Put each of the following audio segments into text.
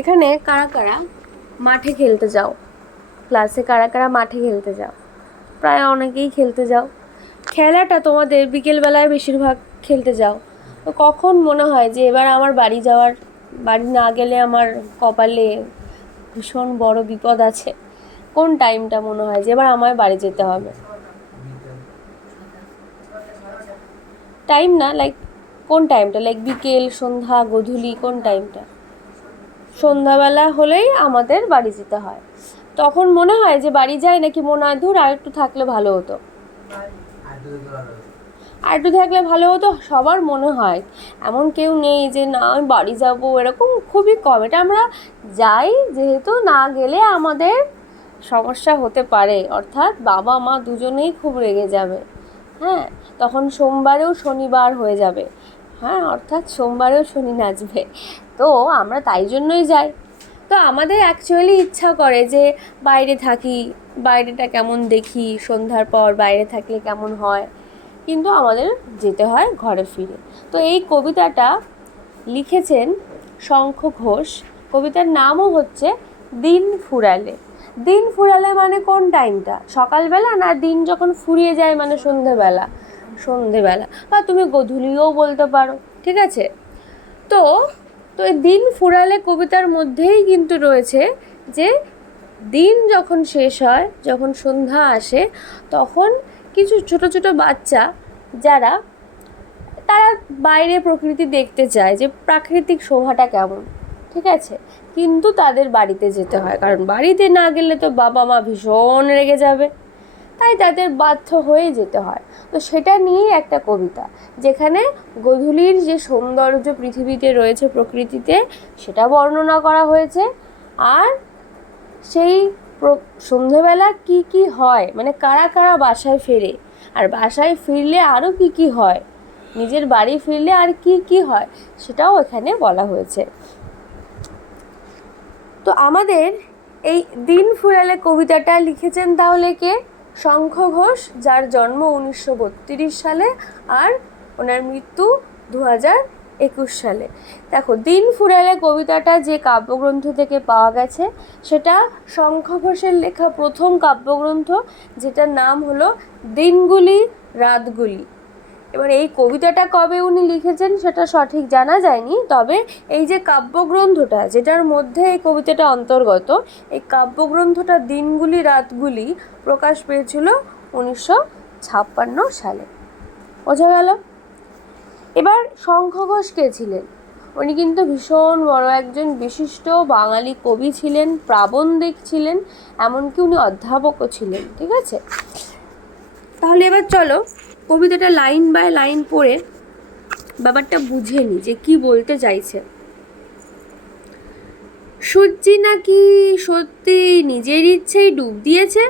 এখানে কারা কারা মাঠে খেলতে যাও? ক্লাসে কারা কারা মাঠে খেলতে যাও? প্রায় অনেকেই খেলতে যাও। খেলাটা তোমাদের বিকেলবেলায় বেশিরভাগ খেলতে যাও। তো কখন মনে হয় যে এবার আমার বাড়ি যাওয়ার, বাড়ি না গেলে আমার কপালে ভীষণ বড় বিপদ আছে? কোন টাইমটা মনে হয় যে এবার আমায় বাড়ি যেতে হবে? টাইম না লাইক কোন টাইমটা লাইক বিকেল, সন্ধ্যা, গধূলি কোন টাইমটা সন্ধ্যাবেলা হলেই আমাদের বাড়ি যেতে হয়। তখন মনে হয় যে বাড়ি যাই নাকি মনে হয় দূর আর একটু থাকলে ভালো হতো। আর একটু থাকলে ভালো হতো, সবার মনে হয়। এমন কেউ নেই যে, না, আমি বাড়ি যাব, এরকম খুবই কম। এটা আমরা যাই, যেহেতু না গেলে আমাদের সমস্যা হতে পারে। অর্থাৎ বাবা, মা দুজনেই খুব রেগে যাবে। হ্যাঁ তখন সোমবারেও শনিবার হয়ে যাবে। হ্যাঁ অর্থাৎ সোমবারেও শনি নাচবে। তো আমরা তাই জন্যই যাই। তো আমাদের অ্যাকচুয়ালি ইচ্ছা করে যে বাইরে থাকি, বাইরেটা কেমন দেখি, সন্ধ্যার পর বাইরে থাকলে কেমন হয়। কিন্তু আমাদের যেতে হয় ঘরে ফিরে। তো এই কবিতাটা লিখেছেন শঙ্খ ঘোষ। কবিতার নামও হচ্ছে দিন ফুরালে। দিন ফুরালে মানে কোন টাইমটা? সকালবেলা না দিন যখন ফুরিয়ে যায় মানে সন্ধেবেলা? সন্ধেবেলা। বা তুমি গধূলিও বলতে পারো, ঠিক আছে? তো তো এই দিন ফুরালে কবিতার মধ্যেই কিন্তু রয়েছে যে দিন যখন শেষ হয়, যখন সন্ধ্যা আসে, তখন কিছু ছোট ছোট বাচ্চা যারা, তারা বাইরে প্রকৃতি দেখতে চায় যে প্রাকৃতিক শোভাটা কেমন, ঠিক আছে? কিন্তু তাদের বাড়িতে যেতে হয়। কারণ বাড়িতে না গেলে তো বাবা মা ভীষণ রেগে যাবে। তাই তাদের বাধ্য হয়ে যেতে হয়। তো সেটা নিয়েই একটা কবিতা, যেখানে গধূলির যে সৌন্দর্য পৃথিবীতে রয়েছে প্রকৃতিতে, সেটা বর্ণনা করা হয়েছে। আর সেই সন্ধেবেলা কি কি হয় মানে কারা কারা বাসায় ফেরে, আর বাসায় ফিরলে আরও কি কি হয়, নিজের বাড়ি ফিরলে আর কি কি হয়, সেটাও এখানে বলা হয়েছে। তো আমাদের এই দিন ফুরালে কবিতাটা লিখেছেন তাহলে কে? শঙ্খ ঘোষ, যার জন্ম উনিশশো বত্রিশ সালে আর ওনার মৃত্যু দু একুশ সালে। দেখো, দিন ফুরালে কবিতাটা যে কাব্যগ্রন্থ থেকে পাওয়া গেছে, সেটা শঙ্খ ঘোষের লেখা প্রথম কাব্যগ্রন্থ, যেটার নাম হলো দিনগুলি, রাতগুলি। এবার এই কবিতাটা কবে উনি লিখেছেন সেটা সঠিক জানা যায়নি, তবে এই যে কাব্যগ্রন্থটা যেটার মধ্যে এই কবিতাটা অন্তর্গত, এই কাব্যগ্রন্থটা দিনগুলি রাতগুলি প্রকাশ পেয়েছিল উনিশশো ছাপ্পান্ন সালে। বোঝা গেল? এবার শঙ্খ ঘোষ কে ছিলেন? উনি কিন্তু ভীষণ বড় একজন বিশিষ্ট বাঙালি কবি ছিলেন, প্রাবন্ধিক ছিলেন, এমনকি উনি অধ্যাপকও ছিলেন, ঠিক আছে? তাহলে এবার চলো কবিতাটা লাইন বাই লাইন পড়ে ব্যাপারটা বুঝে নি যে কি বলতে চাইছে। সূর্যি নাকি সত্যি নিজের ইচ্ছেই ডুব দিয়েছে?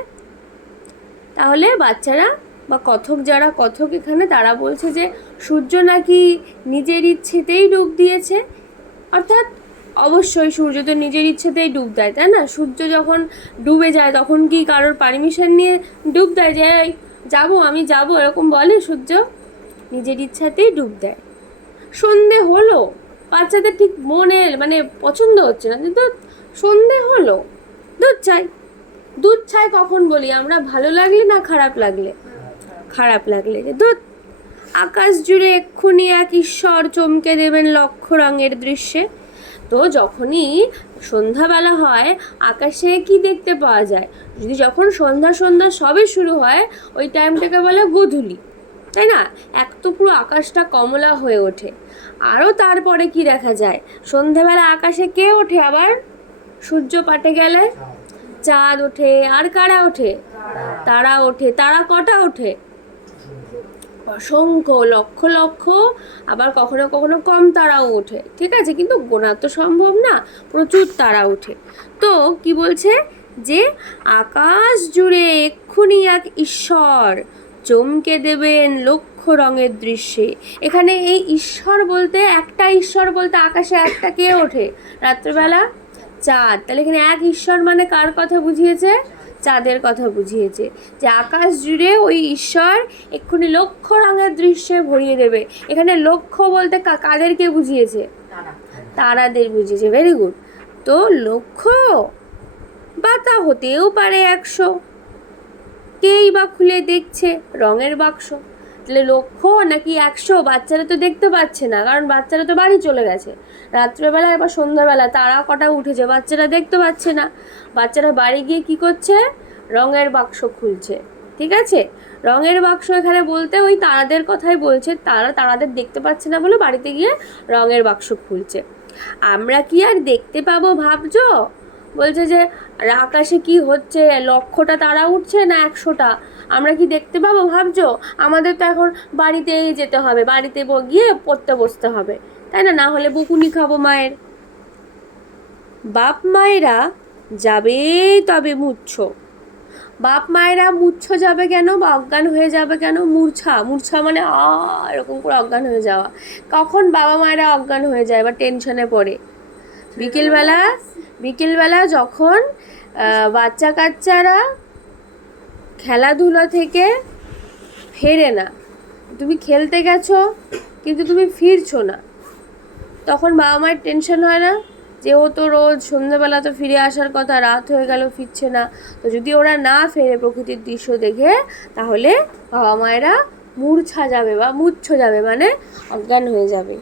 তাহলে বাচ্চারা বা কথক যারা কথক এখানে তারা বলছে যে সূর্য নাকি নিজের ইচ্ছেতেই ডুব দিয়েছে। অর্থাৎ অবশ্যই সূর্য তো নিজের ইচ্ছেতেই ডুব দেয় তাই না? সূর্য যখন ডুবে যায় তখন কি কারোর পারমিশন নিয়ে ডুব দেয় যে "এই, যাব, আমি যাব, এরকম বলে সূর্য নিজের ইচ্ছাতেই ডুব দেয়। সন্ধে হলো, বাচ্চাদের ঠিক মনে মানে পছন্দ হচ্ছে না। কিন্তু সন্ধে হলো, দুধ চাই। দুধ চাই কখন বলি? আমরা ভালো লাগলে না খারাপ লাগলে? খারাপ লাগলে যে দুধ। আকাশ জুড়ে এক্ষুনি এক ঈশ্বর চমকে দেবেন লক্ষ রঙের দৃশ্যে। তো যখনই সন্ধ্যাবেলা হয়, আকাশে কি দেখতে পাওয়া যায়? যদি যখন সন্ধ্যা সন্ধ্যা সবে শুরু হয়, ওই টাইমটাকে বলে গোধূলি, তাই না? এক তো পুরো আকাশটা কমলা হয়ে ওঠে। আরও তারপরে কি দেখা যায়? সন্ধ্যাবেলা আকাশে কে ওঠে আবার? সূর্য পাটে গেলে? চাঁদ ওঠে। আর কারা ওঠে? তারা ওঠে। তারা কটা ওঠে? অসংখ্য, লক্ষ লক্ষ, আবার কখনো কখনো কম তারাও ওঠে। ঠিক আছে? কিন্তু গোনা তো সম্ভব না, প্রচুর তারা ওঠে। তো কি বলছে? যে আকাশ জুড়ে এক্ষুনি এক ঈশ্বর চমকে দেবেন লক্ষ রঙের দৃশ্যে। এখানে এই ঈশ্বর বলতে, একটা ঈশ্বর বলতে আকাশে একটা কে ওঠে? রাত্রেবেলা চাঁদ। তাহলে এখানে এক ঈশ্বর মানে কার কথা বুঝিয়েছে? চাঁদের কথা বুঝিয়েছে যে আকাশ জুড়ে ওই ঈশ্বর এক্ষুনি লক্ষ রঙের দৃশ্যে ভরিয়ে দেবে। এখানে লক্ষ্য বলতে কাদেরকে বুঝিয়েছে? তারাদের। বুঝিয়েছে। ভেরি গুড তো লক্ষ্য? বা তা হতেও পারে একশো। কেই বা খুলে দেখছে? রঙের বাক্স। তাহলে লক্ষ্য নাকি একশো? বাচ্চারা তো দেখতে পাচ্ছে না, কারণ বাচ্চারা তো বাড়ি চলে গেছে। রাত্রেবেলা এবার সন্ধ্যাবেলা তারা কটা উঠেছে বাচ্চারা দেখতে পাচ্ছে না। বাচ্চারা বাড়ি গিয়ে কি করছে? রঙের বাক্স খুলছে, ঠিক আছে? রঙের বাক্স এখানে বলতে ওই তারাদের কথাই বলছে, তারা তারাদের দেখতে পাচ্ছে না বলে বাড়িতে গিয়ে রঙের বাক্স খুলছে। আমরা কি আর দেখতে পাবো ভাবছ? বলছে যে আকাশে কি হচ্ছে? লক্ষটা তারা উঠছে না একশোটা? আমরা কি দেখতে পাবো ভাবছ? আমাদের তো এখন বাড়িতেই যেতে হবে। বাড়িতে গিয়ে পড়তে বসতে হবে। তাই না? না হলে বকুনি খাব মায়ের। বাপ মায়েরা যাবে তবে মুচ্ছ। বাপ মায়েরা মুচ্ছ যাবে কেন? বা অজ্ঞান হয়ে যাবে কেন? মূর্ছা। মূর্ছা মানে আ, এরকম করে অজ্ঞান হয়ে যাওয়া। কখন বাবা মায়েরা অজ্ঞান হয়ে যায় বা টেনশনে পড়ে? বিকেলবেলা বিকেলবেলা যখন বাচ্চা কাচ্চারা খেলাধুলা থেকে ফেরে না, তুমি খেলতে গেছো, কিন্তু তুমি ফিরছো না, তখন বাবা মায়ের টেনশন হয় না যে, ও তো রোজ সন্ধ্যেবেলা তো ফিরে আসার কথা, রাত হয়ে গেল, ফিরছে না। তো যদি ওরা না ফেরে প্রকৃতির দৃশ্য দেখে, তাহলে বাবা মায়েরা মূর্ছা যাবে বা মূর্ছ যাবে মানে অজ্ঞান হয়ে যাবে।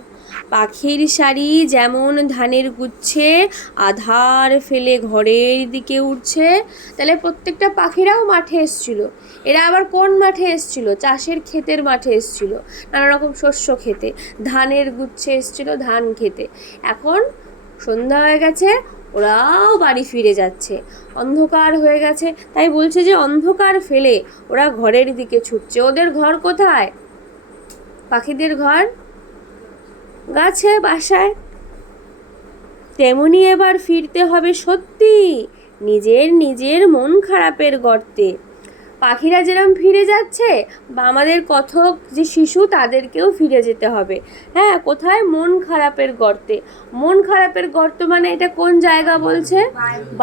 পাখির শাড়ি যেমন ধানের গুচ্ছে, আধার ফেলে ঘরের দিকে উঠছে। তাহলে প্রত্যেকটা পাখিরাও মাঠে এসছিল। এরা আবার কোন মাঠে এসছিল? চাষের ক্ষেতের মাঠে এসছিল। নানা রকম শস্য খেতে ধানের গুচ্ছে এসছিল ধান খেতে এখন সন্ধ্যা হয়ে গেছে, ওরাও বাড়ি ফিরে যাচ্ছে। অন্ধকার হয়ে গেছে, তাই বলছে যে অন্ধকার ফেলে ওরা ঘরের দিকে ছুটছে। ওদের ঘর কোথায়? পাখিদের ঘর? গাছে বাসায়। তেমনি এবার ফিরতে হবে সত্যি নিজের নিজের মন খারাপের গর্তে। পাখিরা যেরকম ফিরে যাচ্ছে, বা আমাদের কথক যে শিশু, তাদেরকেও ফিরে যেতে হবে। হ্যাঁ কোথায়? মন খারাপের গর্তে। মন খারাপের গর্ত মানে এটা কোন জায়গা বলছে?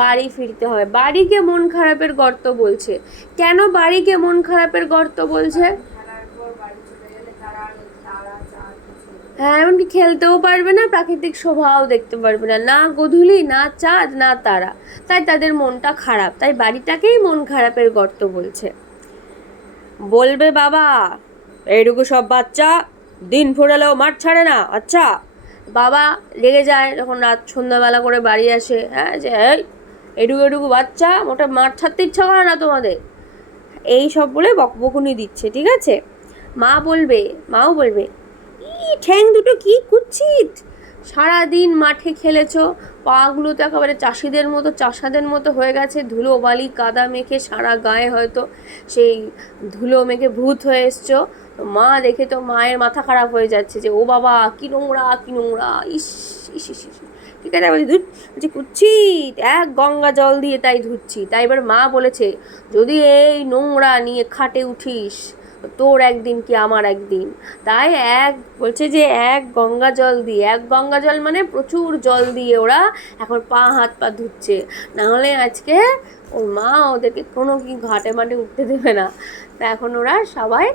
বাড়ি ফিরতে হবে। বাড়িকে মন খারাপের গর্ত বলছে। কেন বাড়িকে মন খারাপের গর্ত বলছে খেলার পর বাড়ি চলে গেলে তারা আর তারা চার কিছু হ্যাঁ এমনকি খেলতেও পারবে না, প্রাকৃতিক শোভাও দেখতে পারবে না। না গধূলি, না চাঁদ, না তারা। তাই তাদের মনটা খারাপ। তাই বাড়িটাকেই মন খারাপের গর্ত বলছে। বলবে বাবা, এইটুকু সব বাচ্চা দিন ফুরালেও মাঠ ছাড়ে না। আচ্ছা। বাবা রেগে যায় যখন রাত সন্ধ্যাবেলা করে বাড়ি আসে। হ্যাঁ যে, এই এটুকু এটুকু বাচ্চা মোটা মাঠ ছাড়তে ইচ্ছা করে না তোমাদের। এই সব বলে বকবকুনি দিচ্ছে, ঠিক আছে? মা বলবে, মাও বলবে ঠ্যাং দুটো কি কুচ্ছিত? সারাদিন মাঠে খেলেছো, পাগুলো তো একেবারে চাষিদের মতো, চাষাদের মতো হয়ে গেছে, ধুলো বালি, কাদা মেখে সারা গায়ে হয়তো সেই ধুলো মেখে ভূত হয়ে এসছো। মা দেখে তো মায়ের মাথা খারাপ হয়ে যাচ্ছে যে, ও বাবা, কি নোংরা কি নোংরা, ইস ইস ইস। ঠিক আছে বলছি ধুত বলছি কুচ্ছিত, এক গঙ্গা জল দিয়ে তাই ধুচ্ছি। তাই এবার মা বলেছে, যদি এই নোংরা নিয়ে খাটে উঠিস তোর একদিন কি আমার একদিন? তাই এক, বলছে যে এক গঙ্গা জল দিয়ে, এক গঙ্গা জল মানে প্রচুর জল দিয়ে ওরা এখন পা, হাত, পা ধুচ্ছে। নাহলে আজকে ওর মা ওদেরকে কোনো কি ঘাটে মাঠে উঠতে দেবে না। তা এখন ওরা সবাই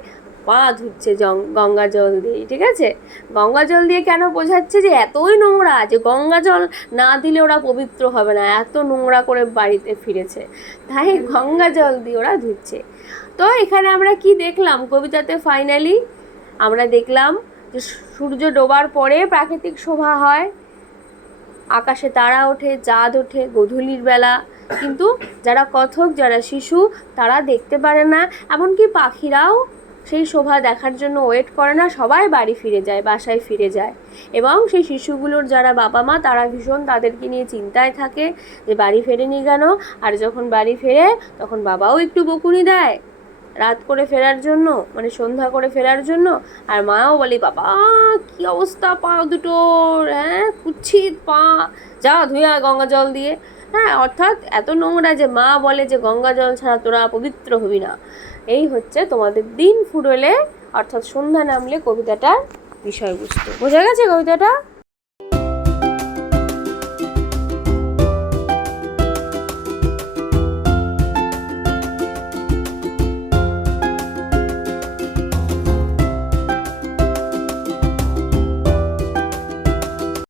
পা ধুচ্ছে গঙ্গা জল দিয়ে, ঠিক আছে? গঙ্গা জল দিয়ে কেন বোঝাচ্ছে যে এতই নোংরা যে গঙ্গা জল না দিলে ওরা পবিত্র হবে না, এত নোংরা করে বাড়িতে ফিরেছে। তাই গঙ্গা জল দিয়ে ওরা ধুচ্ছে। তো এখানে আমরা কি দেখলাম? কবিতাতে ফাইনালি আমরা দেখলাম যে সূর্য ডোবার পরে প্রাকৃতিক শোভা হয়। আকাশে তারা ওঠে, চাঁদ ওঠে, গধূলির বেলা। কিন্তু যারা কথক, যারা শিশু, তারা দেখতে পারে না। এমনকি পাখিরাও সেই শোভা দেখার জন্য ওয়েট করে না। সবাই বাড়ি ফিরে যায়, বাসায় ফিরে যায়। এবং সেই শিশুগুলোর যারা বাবা মা তারা ভীষণ তাদেরকে নিয়ে চিন্তায় থাকে যে বাড়ি ফেরেনি কেন? আর যখন বাড়ি ফেরে, তখন বাবাও একটু বকুনি দেয়। রাত করে ফেরার জন্য মানে সন্ধ্যা করে ফেরার জন্য, আর মাও বলে, বাবা, কি অবস্থা পা দুটোর হ্যাঁ? কুচ্ছিত পা। যা ধুয়া গঙ্গা জল দিয়ে। হ্যাঁ অর্থাৎ এত নোংরা যে মা বলে যে গঙ্গা জল ছাড়া তোরা পবিত্র হবি না। এই হচ্ছে তোমাদের দিন ফুরলে, অর্থাৎ সন্ধ্যা নামলে কবিতাটার বিষয়বস্তু। বোঝা গেছে কবিতাটা?